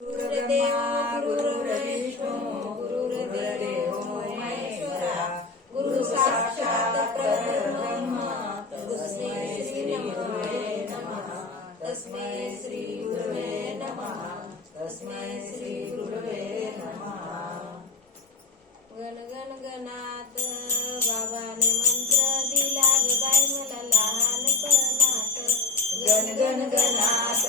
गुरुर्ब्रह्मा गुरुर्विष्णू गुरुर्देवो महेश्वरा गुरु साक्षात परब्रह्म तस्मै श्री गुरुवे नमः तस्मै श्री गुरुवे नमः तस्मै श्री गुरुवे नमः। गण गण गणात बाबाने मंत्र दिला ग बाई मला लहानपणात। गण गण गणात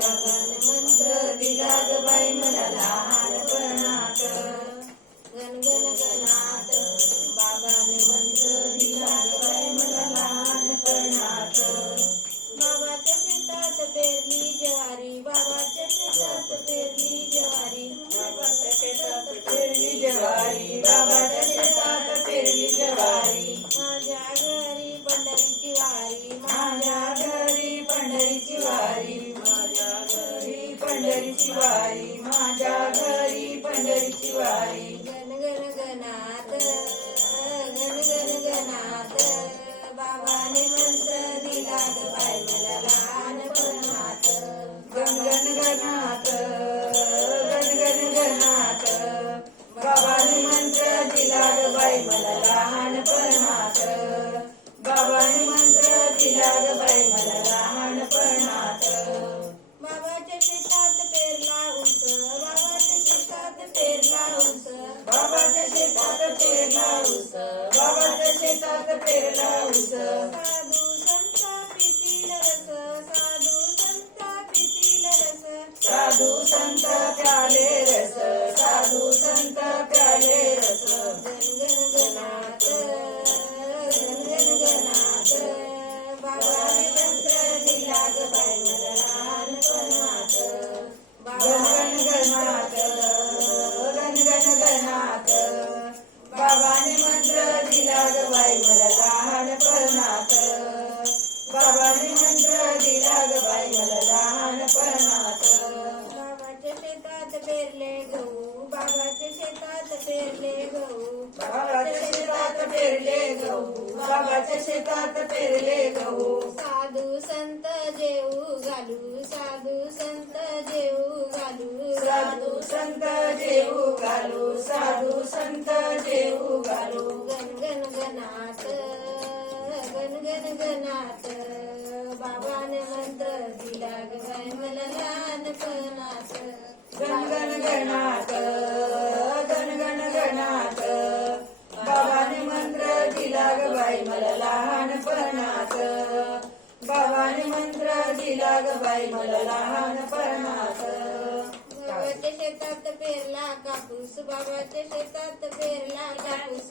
बाबाने मंत्र दिला ग बाई मला लहानपणात। गण गण गणात बाबाने मंत्र दिला ग बाई मला लहानपणात। बाबाच्या शेतात पेरली ज्वारी बाबाच्या शेतात पेरली ज्वारी बाबाच्या शेतात पेरली ज्वारी बाबाच्या शेतात पेरली ज्वारी। माझ्या घरी पंढरीची वारी माझ्या घरी पंढरीची वारी माझ्या घरी पंढरीची वारी माझ्या घरी पंढरीची वारी। गण गण गणात गण गण गणात बाबाने मंत्र दिला ग बाई मला लहानपणात। गण गण गणात गण गण गणात बाबाने मंत्र दिला ग बाई मला लहानपणात। बाबाने मंत्र दिला ग बाई मला लहानपणात। बाबाच्या शेतात पेरला ऊस बाबाच्या शेतात पेरला ऊस बाबाच्या शेतात पेरला ऊस बाबाच्या शेतात पेरला ऊस। साधू संत पितील रस साधू संत पितील रस साधू संत प्याले रस साधू संत प्याले रस। गण गण गणात गण गण गणात बाबाने मंत्र दिला ग बाई मला लहानपणात। गण गण गणात गण गण गणात बाबाने मंत्र दिला ग बाई मला लहानपणात। बाबाने मंत्र दिला ग बाई मला लहानपणात। बाबाच्या शेतात पेरले गहू बाबाच्या शेतात पेरले गहू बाबाच्या शेतात पेरले गहू बाबाच्या शेतात पेरले गहू। साधू संत जेऊ घालू साधू संत जेऊ घालू साधू संत जेऊ घालू साधू संत जेऊ घालू। गण गण गणात गण गण गणात बाबाने मंत्र दिला ग बाई मला लहानपणात। गण गण गणात गण गण गणात बाबाने मंत्र दिला ग बाई मला लहानपणात। बाबाने मंत्र दिला ग बाई मला लहानपणात। बाबाच्या शेतात पेरला कापूस बाबाच्या शेतात पेरला कापूस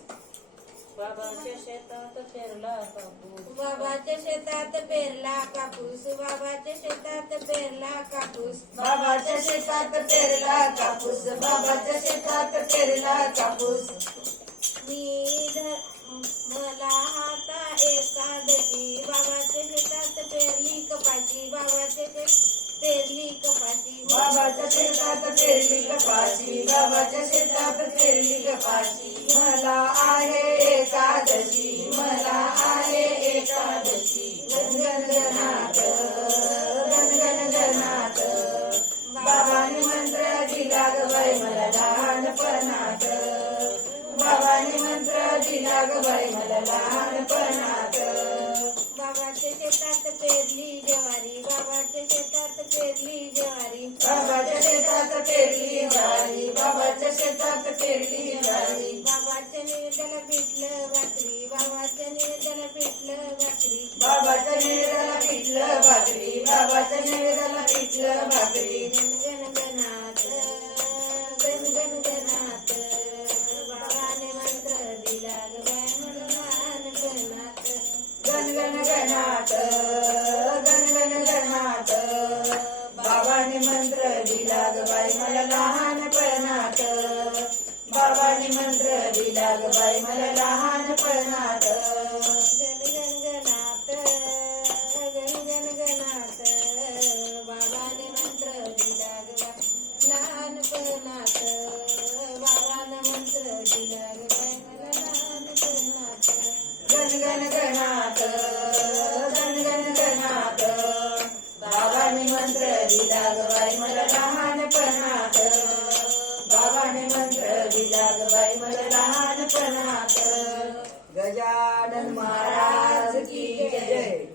बाबाच्या शेतात पेरला कापूस बाबाच्या शेतात पेरला कापूस बाबाच्या शेतात पेरला कापूस बाबाच्या शेतात पेरला कापूस बाबाच्या शेतात पेरला कापूस। मला हाता एकादशी बाबाच्या शेतात पेरली कपाशी बाबाच्या पेरली कपाशी बाबाच्या शेतात पेरली कपाशी बाबाच्या शेतात पेरली कपाशी। मला आहे एकादशी मला आहे एकादशी। गण गण गणात गण गण गणात बाबाने मंत्र दिला ग बाई मला लहानपणात। बाबाने मंत्र दिला ग बाई मला लहानपणात। बाबाच्या शेतात पेरली ज्वारी बाबाच्या शेतात पेरली ज्वारी बाबाच्या शेतात पेरली ज्वारी बाबाच्या शेतात पेरली ज्वारी। बाबाच्या निवेद्याला पिठलं भाकरी बाबाच्या निवेद्याला पिठलं भाकरी बाबाच्या निवेद्याला पिठलं भाकरी बाबाच्या निवेद्याला पिठलं भाकरी। गण गण गणात गण गण गणात बाबाने मंत्र दिला ग बाई मला लहानपणात। गण गण गणात गण गण गणात बाबाने मंत्र दिला ग बाई मला लहानपणात। बाबाने मंत्र दिला ग बाई मला लहानपणात। गण गण गणात गण गण गणात बाबाने मंत्र दिला ग बाई लहानपणात। बाबाने मंत्र दिला ग बाई मला लहानपणात। गण गण गणात गण गण गणात बाबाने मंत्र दिला ग बाई मला लहानपणात। आणि मंत्र दिला ग बाई मला लहानपणात. गजानन महाराज की जय.